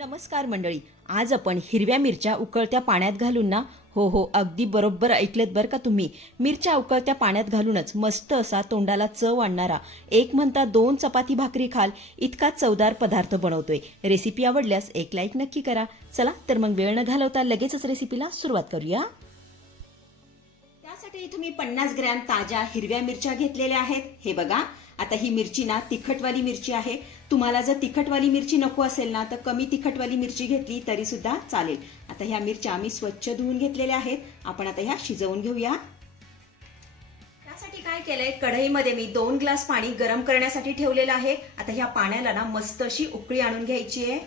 नमस्कार मंडळी. आज आपण हिरव्या मिरच्या उकळत्या पाण्यात घालून ना हो हो अगदी बरोबर ऐकलेत बरं का तुम्ही. मिरच्या उकळत्या पाण्यात घालूनच मस्त असा तोंडाला चव आणणारा एक म्हणता दोन चपाती भाकरी खाल इतका चवदार पदार्थ बनवतोय. रेसिपी आवडल्यास एक लाईक नक्की करा. चला तर मग वेळ न घालवता लगेचच रेसिपीला सुरुवात करूया. यासाठी इथे मी पन्नास ग्रॅम ताज्या हिरव्या मिरच्या घेतलेल्या आहेत. हे बघा आता ही मिरची ना तिखटवाली मिरची आहे. तुम्हाला जर तिखटवाली मिरची नको असेल ना तर कमी तिखटवाली मिरची घेतली तरी सुद्धा चालेल. आता ह्या मिरच्या मी स्वच्छ धुवून घेतलेल्या आहेत. आपण आता ह्या शिजवून घेऊया. त्यासाठी काय केलंय कढईमध्ये मी दोन ग्लास पाणी गरम करण्यासाठी ठेवलेलं आहे. आता ह्या पाण्याला ना मस्त अशी उकळी आणून घ्यायची आहे.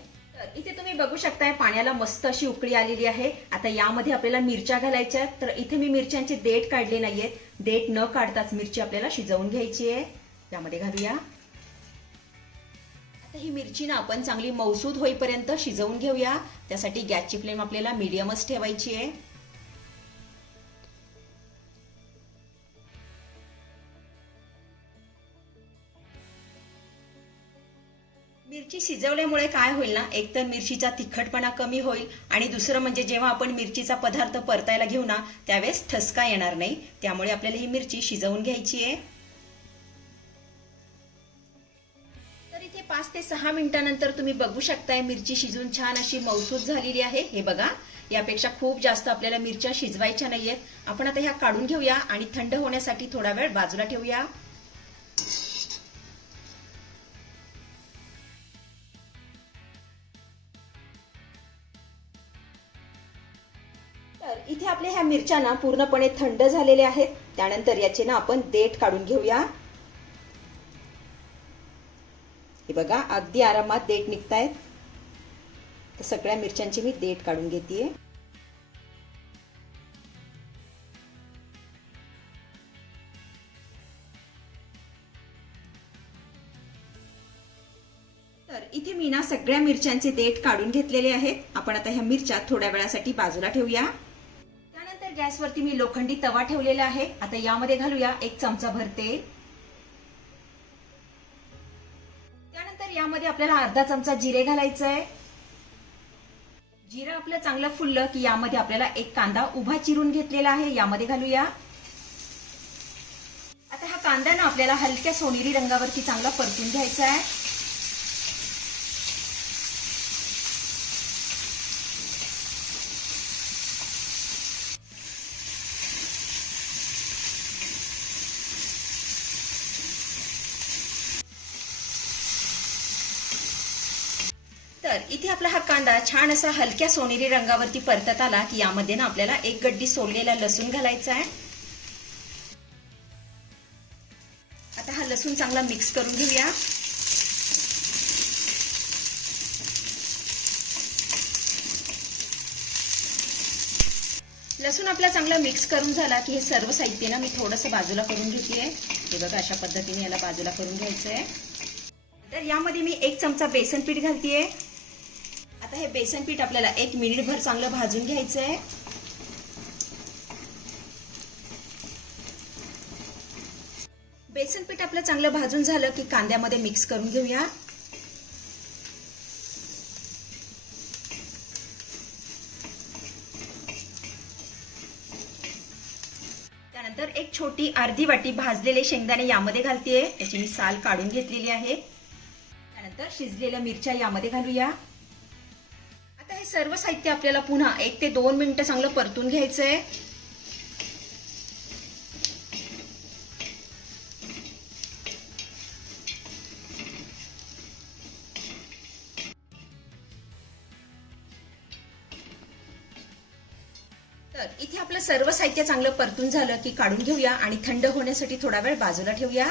तर इथे तुम्ही बघू शकताय पाण्याला मस्त अशी उकळी आलेली आहे. आता यामध्ये आपल्याला मिरच्या घालायच्या आहेत. तर इथे मी मिरच्यांचे देठ काढले नाहीयेत. देठ न काढताच मिरची आपल्याला शिजवून घ्यायची आहे. त्यामध्ये घालूया. आता ही मिरची ना आपण चांगली मौसूद होईपर्यंत शिजवून घेऊया. त्यासाठी गॅसची फ्लेम आपल्याला मीडियमच ठेवायची आहे. मिरची शिजवल्यामुळे काय होईल ना एकतर मिरचीचा तिखटपणा कमी होईल आणि दुसरं म्हणजे जेव्हा आपण मिरचीचा पदार्थ परतायला घेऊ ना त्यावेळेस ठसका येणार नाही. त्यामुळे आपल्याला ही मिरची शिजवून घ्यायची आहे. तर इथे पाच ते सहा मिनिटानंतर तुम्ही बघू शकताय मिरची शिजून छान अशी मौसूद झालेली आहे. हे बघा यापेक्षा खूप जास्त आपल्याला मिरच्या शिजवायच्या नाहीयेत. आपण आता ह्या काढून घेऊया आणि थंड होण्यासाठी थोडा वेळ बाजूला ठेवूया. इथे आपल्या ह्या मिरच्या ना पूर्णपणे थंड झालेल्या आहेत. त्यानंतर याचे ना आपण देठ काढून घेऊया. हे बघा अगदी आरामात देठ निघतायत. तर सगळ्या मिरच्यांची मी देठ काढून घेते तर इथे मी ना सगळ्या मिरच्यांचे देठ काढून घेतलेले आहेत. आपण आता ह्या मिरच्या थोड्या वेळासाठी बाजूला ठेवूया. गॅसवरती मी लोखंडी तवा ठेवलेला आहे. आता यामध्ये घालूया एक चमचा भर तेल. त्यानंतर यामध्ये आपल्याला अर्धा चमचा जिरे घालायचं आहे जिरं आपलं चांगलं फुललं की यामध्ये आपल्याला एक कांदा उभा चिरून घेतलेला आहे. यामध्ये घालूया. आता हा कांदा ना आपल्याला हलक्या सोनेरी रंगावरती चांगला परतून घ्यायचा आहे तर इथे आपला हा कांदा छान असा हलक्या सोनेरी रंगावरती परतत आला की यामध्ये ना आपल्याला एक गड्डी सोललेला लसूण घालायचा आहे. आता हा लसूण चांगला मिक्स करून घेऊया. लसूण आपला चांगला मिक्स करून झाला की हे सर्व साहित्य ना मी थोडंसं बाजूला करून घेते हे बघा अशा पद्धतीने याला बाजूला करून घ्यायचं आहे तर यामध्ये मी एक चमचा बेसन पीठ घालतीये. आता हे बेसन पीठ आपल्याला एक मिनिटभर चांगलं भाजून घ्यायचं आहे बेसन पीठ आपलं चांगलं भाजून झालं की कांद्यामध्ये मिक्स करून घेऊया. त्यानंतर एक छोटी अर्धी वाटी भाजलेले शेंगदाणे यामध्ये घालतेय. याची मी साल काढून घेतलेली आहे. त्यानंतर शिजलेल्या मिरच्या यामध्ये घालूया. सर्व साहित्य आपल्याला पुन्हा एक ते दोन मिनिटं चांगलं परतून घ्यायचं आहे तर इथे आपलं सर्व साहित्य चांगलं परतून झालं की काढून घेऊया आणि थंड होण्यासाठी थोडा वेळ बाजूला ठेवूया.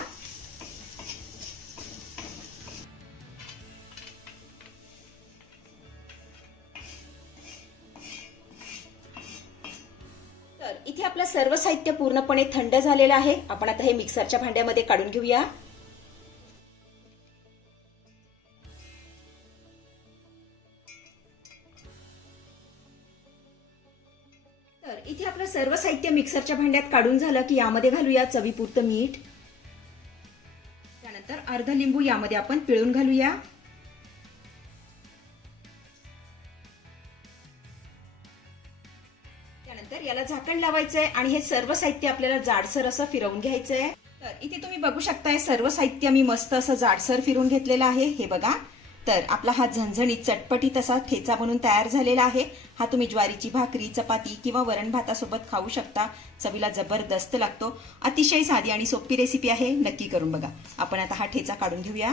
इथे आपलं सर्व साहित्य पूर्णपणे थंड झालेलं आहे. आपण आता हे मिक्सरच्या भांड्यामध्ये काढून घेऊया. तर इथे आपलं सर्व साहित्य मिक्सरच्या भांड्यात काढून झालं की यामध्ये घालूया चवीपुरतं मीठ. त्यानंतर अर्धा लिंबू यामध्ये आपण पिळून घालूया. तर याला झाकण लावायचं आहे आणि हे सर्व साहित्य आपल्याला जाडसर असं फिरवून घ्यायचं आहे तर इथे तुम्ही बघू शकताय सर्व साहित्य मी मस्त असं जाडसर फिरून घेतलेलं आहे. हे बघा. तर आपला हा झणझणीत चटपटीत असा ठेचा बनून तयार झालेला आहे. हा तुम्ही ज्वारीची भाकरी चपाती किंवा वरण भातासोबत खाऊ शकता. चवीला जबरदस्त लागतो. अतिशय साधी आणि सोपी रेसिपी आहे. नक्की करून बघा. आपण आता हा ठेचा काढून घेऊया.